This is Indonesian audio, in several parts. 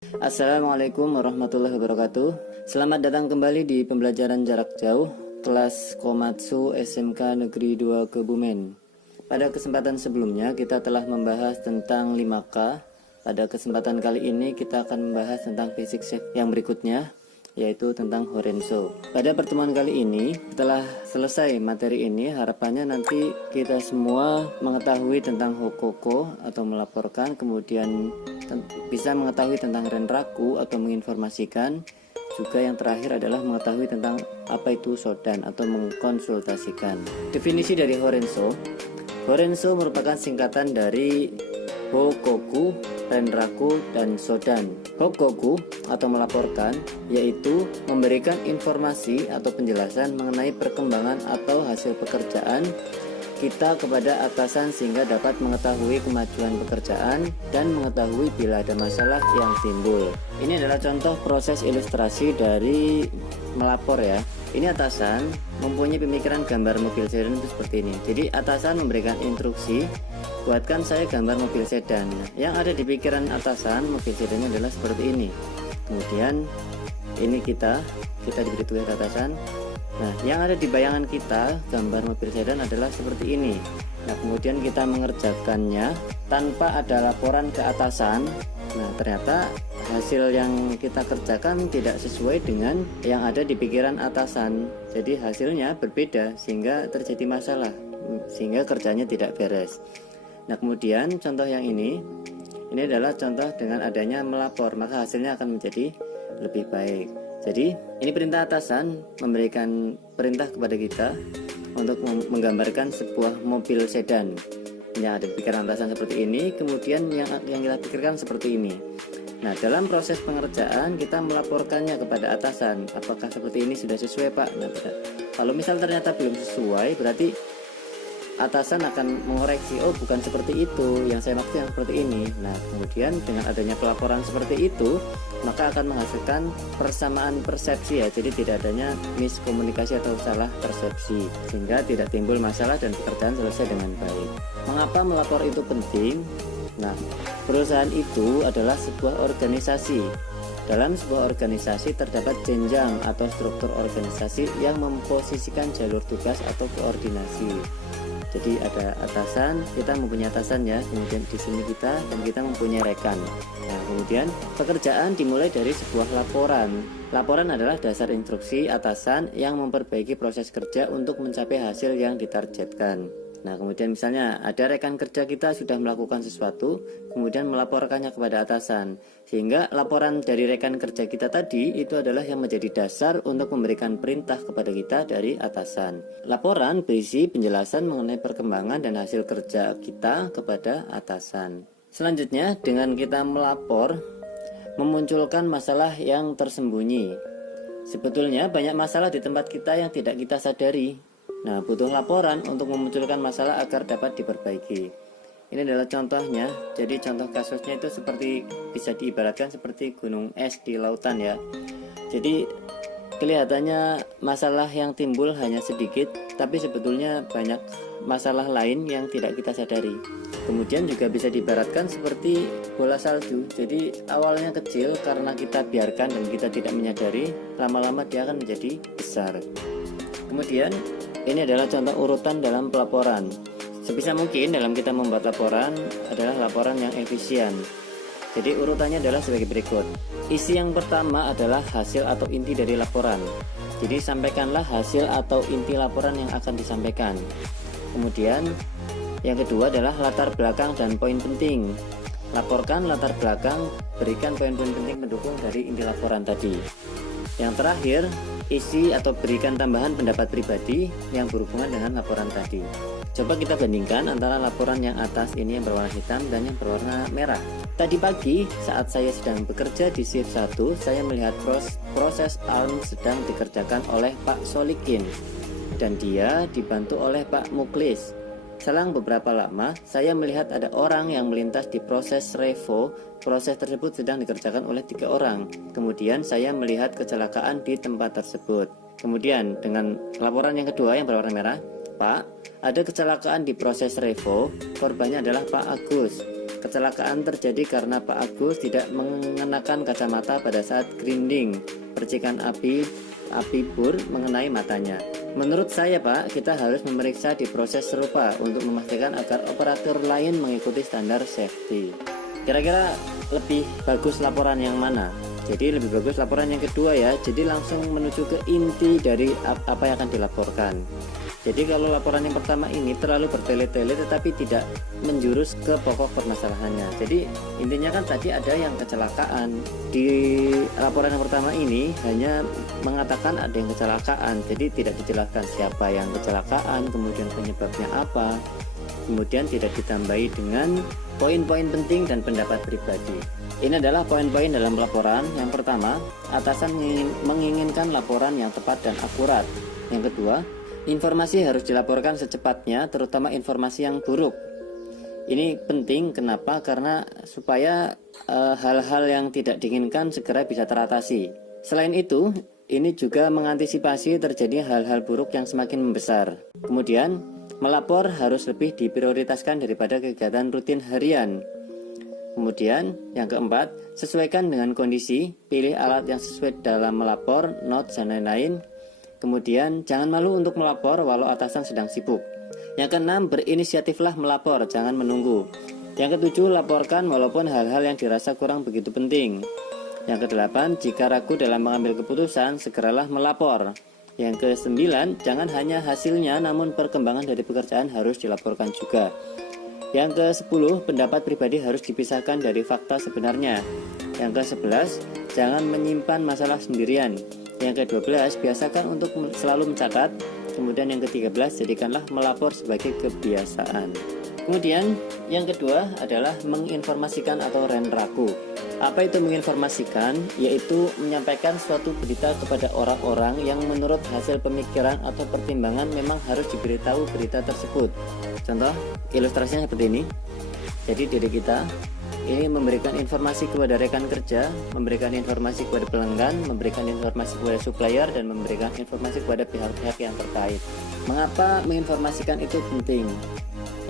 Assalamualaikum warahmatullahi wabarakatuh. Selamat datang kembali di pembelajaran jarak jauh kelas Komatsu SMK Negeri 2 Kebumen. Pada kesempatan sebelumnya kita telah membahas tentang 5K. Pada kesempatan kali ini kita akan membahas tentang basic shape yang berikutnya, yaitu tentang Horenso. Pada pertemuan kali ini, setelah selesai materi ini, harapannya nanti kita semua mengetahui tentang Hokoko atau melaporkan, kemudian bisa mengetahui tentang Renraku atau menginformasikan. Juga yang terakhir adalah mengetahui tentang apa itu Shodan atau mengkonsultasikan. Definisi dari Horenso. Horenso merupakan singkatan dari Hokoku, Renraku, dan Shodan. Hokoku atau melaporkan yaitu memberikan informasi atau penjelasan mengenai perkembangan atau hasil pekerjaan kita kepada atasan sehingga dapat mengetahui kemajuan pekerjaan dan mengetahui bila ada masalah yang timbul. Ini adalah contoh proses ilustrasi dari melapor ya. Ini atasan mempunyai pemikiran gambar mobil sedan itu seperti ini. Jadi atasan memberikan instruksi, buatkan saya gambar mobil sedan. Yang ada di pikiran atasan mobil sedannya adalah seperti ini. Kemudian ini kita diberi tugas atasan. Nah, yang ada di bayangan kita gambar mobil sedan adalah seperti ini. Nah, kemudian kita mengerjakannya tanpa ada laporan ke atasan. Nah, ternyata hasil yang kita kerjakan tidak sesuai dengan yang ada di pikiran atasan. Jadi hasilnya berbeda sehingga terjadi masalah, sehingga kerjanya tidak beres. Nah, kemudian contoh yang ini adalah contoh dengan adanya melapor, maka hasilnya akan menjadi lebih baik. Jadi ini perintah atasan memberikan perintah kepada kita untuk menggambarkan sebuah mobil sedan. Yang ada di pikiran atasan seperti ini, kemudian yang kita pikirkan seperti ini. Nah, dalam proses pengerjaan kita melaporkannya kepada atasan. Apakah seperti ini sudah sesuai, Pak? Nah, kalau misal ternyata belum sesuai, berarti atasan akan mengoreksi, oh bukan seperti itu, yang saya maksud yang seperti ini. Nah, kemudian dengan adanya pelaporan seperti itu, maka akan menghasilkan persamaan persepsi ya. Jadi tidak adanya miskomunikasi atau salah persepsi, sehingga tidak timbul masalah dan pekerjaan selesai dengan baik. Mengapa melapor itu penting? Nah, perusahaan itu adalah sebuah organisasi. Dalam sebuah organisasi terdapat jenjang atau struktur organisasi yang memposisikan jalur tugas atau koordinasi. Jadi ada atasan, kita mempunyai atasan ya, kemudian di sini kita dan kita mempunyai rekan. Nah, kemudian pekerjaan dimulai dari sebuah laporan. Laporan adalah dasar instruksi atasan yang memperbaiki proses kerja untuk mencapai hasil yang ditargetkan. Nah, kemudian misalnya ada rekan kerja kita sudah melakukan sesuatu, kemudian melaporkannya kepada atasan, sehingga laporan dari rekan kerja kita tadi itu adalah yang menjadi dasar untuk memberikan perintah kepada kita dari atasan. Laporan berisi penjelasan mengenai perkembangan dan hasil kerja kita kepada atasan. Selanjutnya, dengan kita melapor, memunculkan masalah yang tersembunyi. Sebetulnya banyak masalah di tempat kita yang tidak kita sadari. Nah, butuh laporan untuk memunculkan masalah agar dapat diperbaiki. Ini adalah contohnya. Jadi contoh kasusnya itu seperti bisa diibaratkan seperti gunung es di lautan ya. Jadi kelihatannya masalah yang timbul hanya sedikit, tapi sebetulnya banyak masalah lain yang tidak kita sadari. Kemudian juga bisa diibaratkan seperti bola salju. Jadi awalnya kecil karena kita biarkan dan kita tidak menyadari, lama-lama dia akan menjadi besar. Kemudian ini adalah contoh urutan dalam pelaporan. Sebisa mungkin dalam kita membuat laporan adalah laporan yang efisien. Jadi urutannya adalah sebagai berikut. Isi yang pertama adalah hasil atau inti dari laporan. Jadi sampaikanlah hasil atau inti laporan yang akan disampaikan. Kemudian yang kedua adalah latar belakang dan poin penting. Laporkan latar belakang, berikan poin-poin penting pendukung dari inti laporan tadi. Yang terakhir, isi atau berikan tambahan pendapat pribadi yang berhubungan dengan laporan tadi. Coba kita bandingkan antara laporan yang atas ini yang berwarna hitam dan yang berwarna merah. Tadi pagi saat saya sedang bekerja di shift 1, saya melihat proses arm sedang dikerjakan oleh Pak Solikin dan dia dibantu oleh Pak Muklis. Selang beberapa lama, saya melihat ada orang yang melintas di proses revo. Proses tersebut sedang dikerjakan oleh 3 orang. Kemudian saya melihat kecelakaan di tempat tersebut. Kemudian dengan laporan yang kedua yang berwarna merah, Pak, ada kecelakaan di proses revo. Korbannya adalah Pak Agus. Kecelakaan terjadi karena Pak Agus tidak mengenakan kacamata pada saat grinding. Percikan api bur mengenai matanya. Menurut saya Pak, kita harus memeriksa di proses serupa untuk memastikan agar operator lain mengikuti standar safety. Kira-kira lebih bagus laporan yang mana? Jadi lebih bagus laporan yang kedua ya. Jadi langsung menuju ke inti dari apa yang akan dilaporkan. Jadi kalau laporan yang pertama ini terlalu bertele-tele tetapi tidak menjurus ke pokok permasalahannya. Jadi intinya kan tadi ada yang kecelakaan. Di laporan yang pertama ini hanya mengatakan ada yang kecelakaan. Jadi tidak dijelaskan siapa yang kecelakaan, kemudian penyebabnya apa. Kemudian tidak ditambahi dengan poin-poin penting dan pendapat pribadi. Ini adalah poin-poin dalam laporan. Yang pertama, atasan menginginkan laporan yang tepat dan akurat. Yang kedua, informasi harus dilaporkan secepatnya, terutama informasi yang buruk. Ini penting, kenapa? Karena supaya hal-hal yang tidak diinginkan segera bisa teratasi. Selain itu, ini juga mengantisipasi terjadi hal-hal buruk yang semakin membesar. Kemudian, melapor harus lebih diprioritaskan daripada kegiatan rutin harian. Kemudian, yang keempat, sesuaikan dengan kondisi, pilih alat yang sesuai dalam melapor, notes, dan lain-lain. Kemudian, jangan malu untuk melapor walau atasan sedang sibuk. Yang keenam, berinisiatiflah melapor, jangan menunggu. Yang ketujuh, laporkan walaupun hal-hal yang dirasa kurang begitu penting. Yang kedelapan, jika ragu dalam mengambil keputusan, segeralah melapor. Yang kesembilan, jangan hanya hasilnya namun perkembangan dari pekerjaan harus dilaporkan juga. Yang ke-10, pendapat pribadi harus dipisahkan dari fakta sebenarnya. Yang ke-11, jangan menyimpan masalah sendirian. Yang ke-12, biasakan untuk selalu mencatat. Kemudian yang ke-13, jadikanlah melapor sebagai kebiasaan. Kemudian yang kedua adalah menginformasikan atau renraku. Apa itu menginformasikan? Yaitu menyampaikan suatu berita kepada orang-orang yang menurut hasil pemikiran atau pertimbangan memang harus diberitahu berita tersebut. Contoh ilustrasinya seperti ini. Jadi diri kita ini memberikan informasi kepada rekan kerja, memberikan informasi kepada pelanggan, memberikan informasi kepada supplier, dan memberikan informasi kepada pihak-pihak yang terkait. Mengapa menginformasikan itu penting?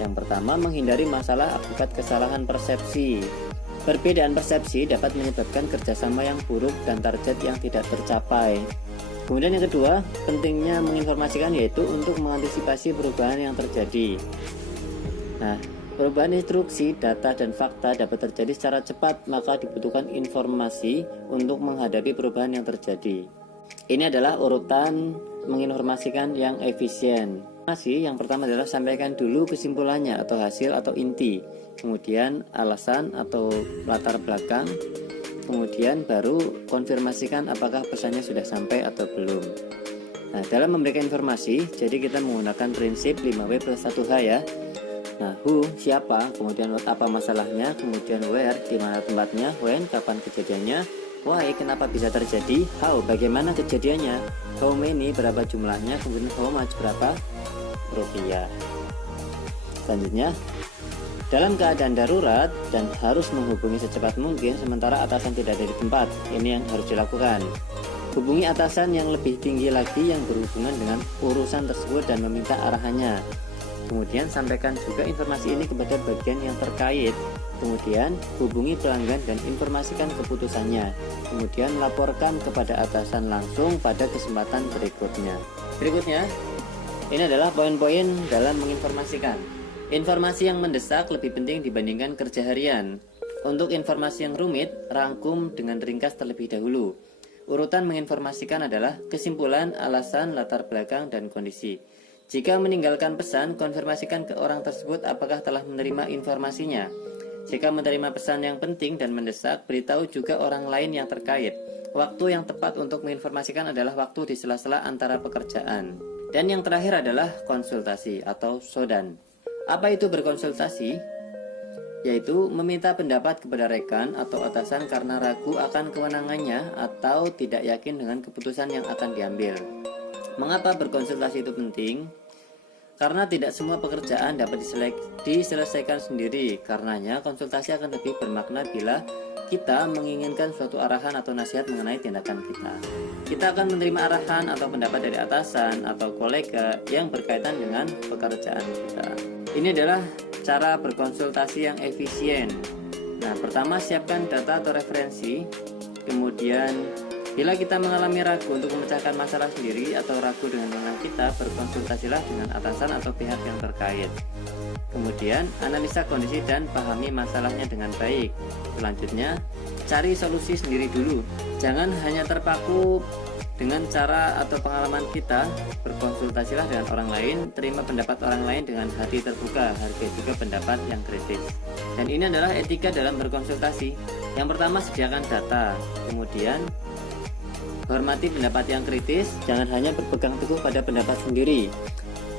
Yang pertama, menghindari masalah akibat kesalahan persepsi. Perbedaan persepsi dapat menyebabkan kerjasama yang buruk dan target yang tidak tercapai. Kemudian yang kedua, pentingnya menginformasikan yaitu untuk mengantisipasi perubahan yang terjadi. Nah, perubahan instruksi, data, dan fakta dapat terjadi secara cepat, maka dibutuhkan informasi untuk menghadapi perubahan yang terjadi. Ini adalah urutan menginformasikan yang efisien. Yang pertama adalah sampaikan dulu kesimpulannya atau hasil atau inti, kemudian alasan atau latar belakang, kemudian baru konfirmasikan apakah pesannya sudah sampai atau belum. Nah, dalam memberikan informasi, jadi kita menggunakan prinsip 5W plus 1H ya. Nah, who, siapa, kemudian what, apa masalahnya, kemudian where, di mana tempatnya, when, kapan kejadiannya, why, kenapa bisa terjadi, how, bagaimana kejadiannya, how many, berapa jumlahnya, kemudian how much, berapa rupiah. Selanjutnya, dalam keadaan darurat dan harus menghubungi secepat mungkin sementara atasan tidak ada di tempat, ini yang harus dilakukan. Hubungi atasan yang lebih tinggi lagi yang berhubungan dengan urusan tersebut dan meminta arahannya. Kemudian sampaikan juga informasi ini kepada bagian yang terkait. Kemudian hubungi pelanggan dan informasikan keputusannya. Kemudian laporkan kepada atasan langsung pada kesempatan berikutnya. Berikutnya, ini adalah poin-poin dalam menginformasikan. Informasi yang mendesak lebih penting dibandingkan kerja harian. Untuk informasi yang rumit, rangkum dengan ringkas terlebih dahulu. Urutan menginformasikan adalah kesimpulan, alasan, latar belakang, dan kondisi. Jika meninggalkan pesan, konfirmasikan ke orang tersebut apakah telah menerima informasinya. Jika menerima pesan yang penting dan mendesak, beritahu juga orang lain yang terkait. Waktu yang tepat untuk menginformasikan adalah waktu di sela-sela antara pekerjaan. Dan yang terakhir adalah konsultasi atau sodan. Apa itu berkonsultasi? Yaitu meminta pendapat kepada rekan atau atasan karena ragu akan kewenangannya atau tidak yakin dengan keputusan yang akan diambil. Mengapa berkonsultasi itu penting? Karena tidak semua pekerjaan dapat diselesaikan sendiri. Karenanya konsultasi akan lebih bermakna bila kita menginginkan suatu arahan atau nasihat mengenai tindakan kita. Kita akan menerima arahan atau pendapat dari atasan atau kolega yang berkaitan dengan pekerjaan kita. Ini adalah cara berkonsultasi yang efisien. Nah, pertama siapkan data atau referensi. Kemudian, bila kita mengalami ragu untuk memecahkan masalah sendiri atau ragu dengan mengenal kita, berkonsultasilah dengan atasan atau pihak yang terkait. Kemudian, analisa kondisi dan pahami masalahnya dengan baik. Selanjutnya, cari solusi sendiri dulu. Jangan hanya terpaku dengan cara atau pengalaman kita. Berkonsultasilah dengan orang lain, terima pendapat orang lain dengan hati terbuka, hargai juga pendapat yang kritis. Dan ini adalah etika dalam berkonsultasi. Yang pertama, sediakan data. Kemudian, hormati pendapat yang kritis, jangan hanya berpegang teguh pada pendapat sendiri.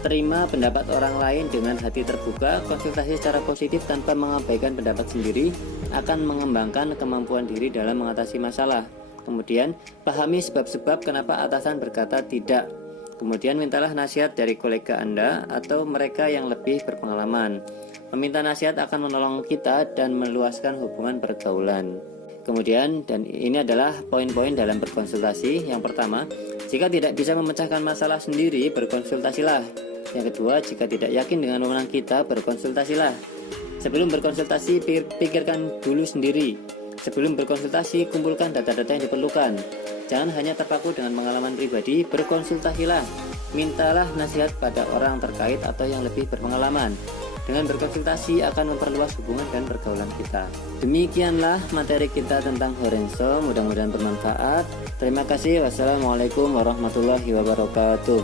Terima pendapat orang lain dengan hati terbuka, konsultasi secara positif tanpa mengabaikan pendapat sendiri akan mengembangkan kemampuan diri dalam mengatasi masalah. Kemudian, pahami sebab-sebab kenapa atasan berkata tidak. Kemudian, mintalah nasihat dari kolega Anda atau mereka yang lebih berpengalaman. Meminta nasihat akan menolong kita dan meluaskan hubungan pergaulan. Kemudian, dan ini adalah poin-poin dalam berkonsultasi. Yang pertama, jika tidak bisa memecahkan masalah sendiri, berkonsultasilah. Yang kedua, jika tidak yakin dengan wewenang kita, berkonsultasilah. Sebelum berkonsultasi, pikirkan dulu sendiri. Sebelum berkonsultasi, kumpulkan data-data yang diperlukan. Jangan hanya terpaku dengan pengalaman pribadi, berkonsultasilah. Mintalah nasihat pada orang terkait atau yang lebih berpengalaman. Dengan berkonsultasi akan memperluas hubungan dan pergaulan kita. Demikianlah materi kita tentang Horenzo, mudah-mudahan bermanfaat. Terima kasih. Wassalamualaikum warahmatullahi wabarakatuh.